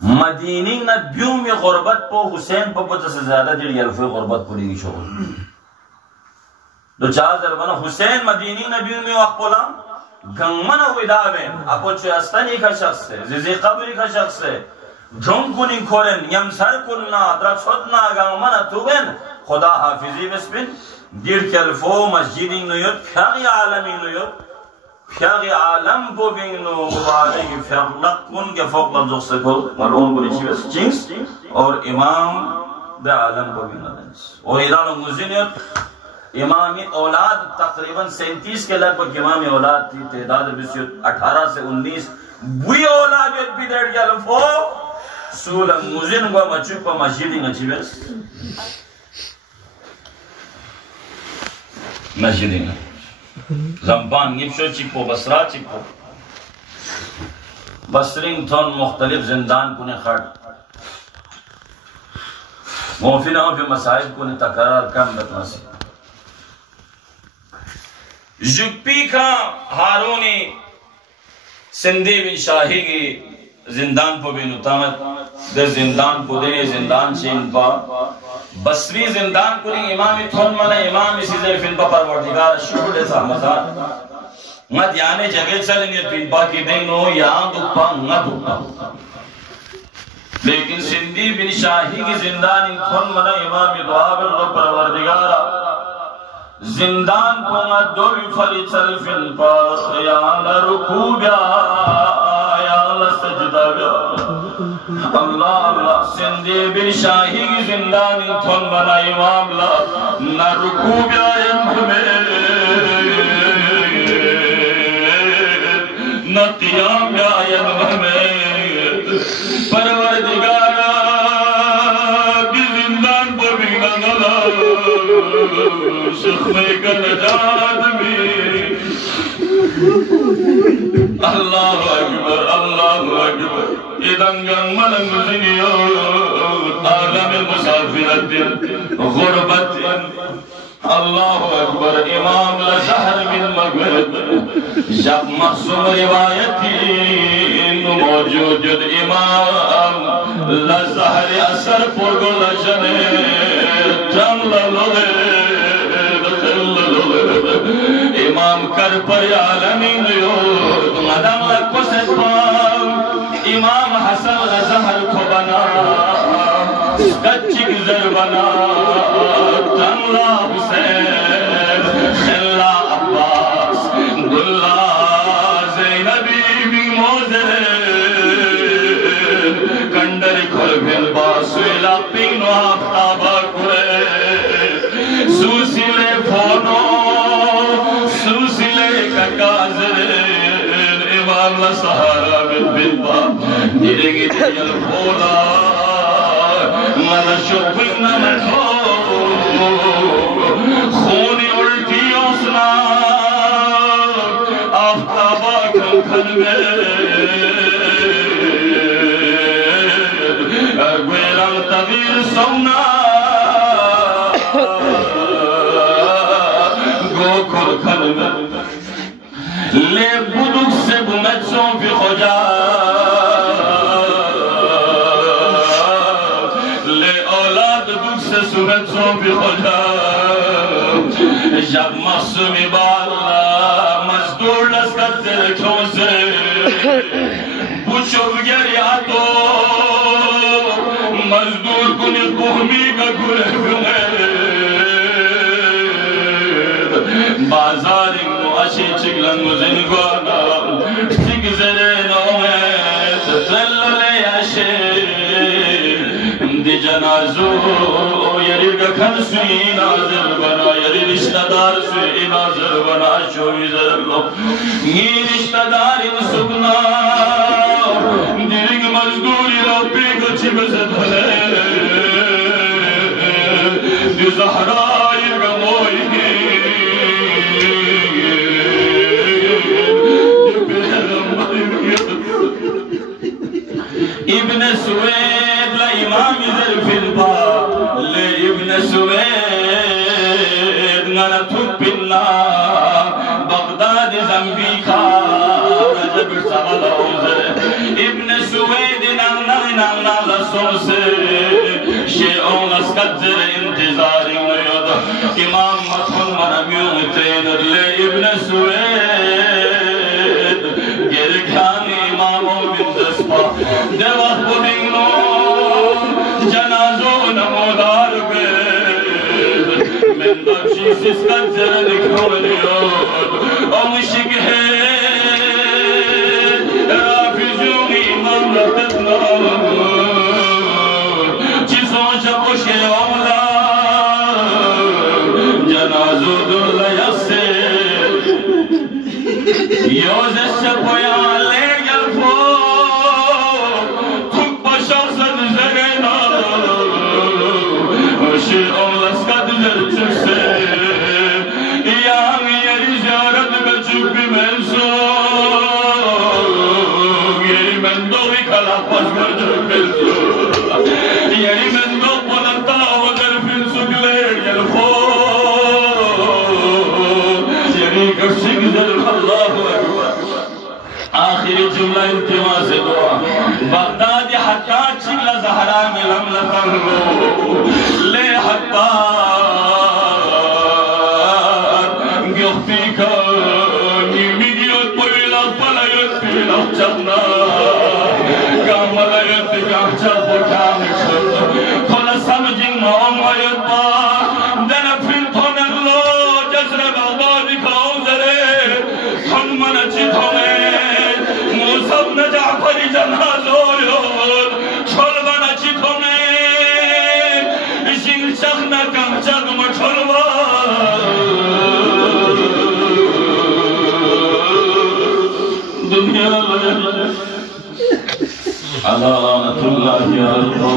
مدینی نہ بیوں میں غربت پو حسین پو پتہ سے زیادہ دل یلفے غربت پولی کی شغل دو چار ضربنا حسین مدینی نہ بیوں میں وقت پولا گنگمن ویدابین اپو چو استنی کا شخص ہے زیزی قبری کا شخص ہے دھن کنی کھولن یم سر کننا در چھتنا گنگمن توبین خدا حافظی بسبین دیر کلفو مسجدی نیوت پھاقی عالمی نیوت پھاقی عالم کو بینو مبارک فیقلق کن کے فوق لفظ سے کھول مرون کو نیچی بس چنگس اور امام دا عالم کو بینو دنس اور ایران و مزینیت امامی اولاد تقریباً 37 کے لگ بگ امامی اولاد تھی تعداد 18 سے 19 بوئی اولاد بھی دیڑ گیا لفو سول مزین کو مچوک پا مسجدی نچی بس مسجدی نچی زنبان نیپشو چکو بسرا چکو بسرین تھون مختلف زندان کنے خڑ موفی نہ پہ مسائل کنے تقرار کم بتناسی جگپی کا ہارونی سندی بن شاہی کی زندان پہ بین اتامت در زندان پہ دے زندان چین پا بسری زندان کنی امامی تھون منا امامی سیزے فن پا پروردگار شکر ایسا مزار مد یانے جگہ چلیں گے پین پا کی دینو یہاں دکھا نہ دکھا لیکن سندی بن شاہی کی زندان تھون منا امامی دعا بالرب پروردگارا زندان کو دوری فلی چل فن پا یا اللہ رکو بیا یا اللہ سجدہ بیا اللہ اللہ سندی بن شاہی کی زندانی تھون بنا امام لا نہ رکو بیائن ہمیں نہ قیام بیائن ہمیں پروردگارا کی زندان کو بھی نگلا شخمے کا نجات بھی اللہ اکبر اللہ اکبر ادنگن من مزنیو عالم مسافرت غربت اللہ اکبر امام لزہر من مغرب جب مخصوم روایتی موجود جد امام لزہر اثر پرگل جنے جم للولے امام کر پر عالمین یود مدام لکو سپام امام حسن غزہر کو بنا کچک زر بنا تنلا حسین خلا عباس دلہ زینبی بی موزر کندر کھل بھل باسویلا پینو آفتابا کرے سوسیلے فونو سوسیلے ککازر امام لسہارا بالبا دیرگی دیل فولا من شبن نمتو خونی الٹی اسنا آفتابا کھل میں گویران تغیر سونا گو کھل کھل میں لے بدک سے بمچوں پی خجا لے اولاد دک سے سمچوں پی خجا جب مصومی بالا مزدور لسکت رکھوں سے پوچھو گری آتو مزدور کنی قومی کا گرے گرے بازار اشی چکلن مزنگوانا چک زرین اومید تللے اشی دی جنازو یری گکھن سوئی ناظر بنا یری رشتہ دار سوئی ناظر بنا شوی زرلو یہ رشتہ دار ان سکنا دیرگ مزدوری رو پیگو چی بزدھلے دی زہرائی گموئی ابن سوید لامام ظرف البا لے ابن سوید ننتھک باللہ بغداد زنبی کا رجب سغل اوزر ابن سوید ننن سن سے شیعون اسکتر انتظار نیود امام مطمن منمیون تینر لے ابن سوید گرکانی امامو من دسپا دے وقت بودنگنون جنازو نمودار بید من بخشی سسکتر نکھون نیود امشک ہے رافجونی امام رتنا چیزوں چپوش اولا جنازو در لیسے یوزش چپویان لے گل فو تھک بشخصت زگینا وشی اولس کا دزر چکسے یہاں یری زیارت بچک منسو یری من دو بھی کھلا پس بچک منسو یری من دو پلتا وگر پھر سکلے گل فو یری کشک ذر اللہ اکبر آخری جملہ انتما سے دعا بغداد حتی چلا زہرا ملم لتن لے حتی گفتی کا نیمیگیت پویلا پلایت پیلا چپنا کاملایت کام چپو کامی شد کھولا سمجھنگ مام آیت پا دن پھر تھونن لو جسر بغداد کھاؤ زرے تھن من اچھی تھونے موسب نجعفری جنازو یود چھول من اچھی تھونے شنگ چخنا کم چگ مچھولوا دنیا لگے اللہ لعنت اللہ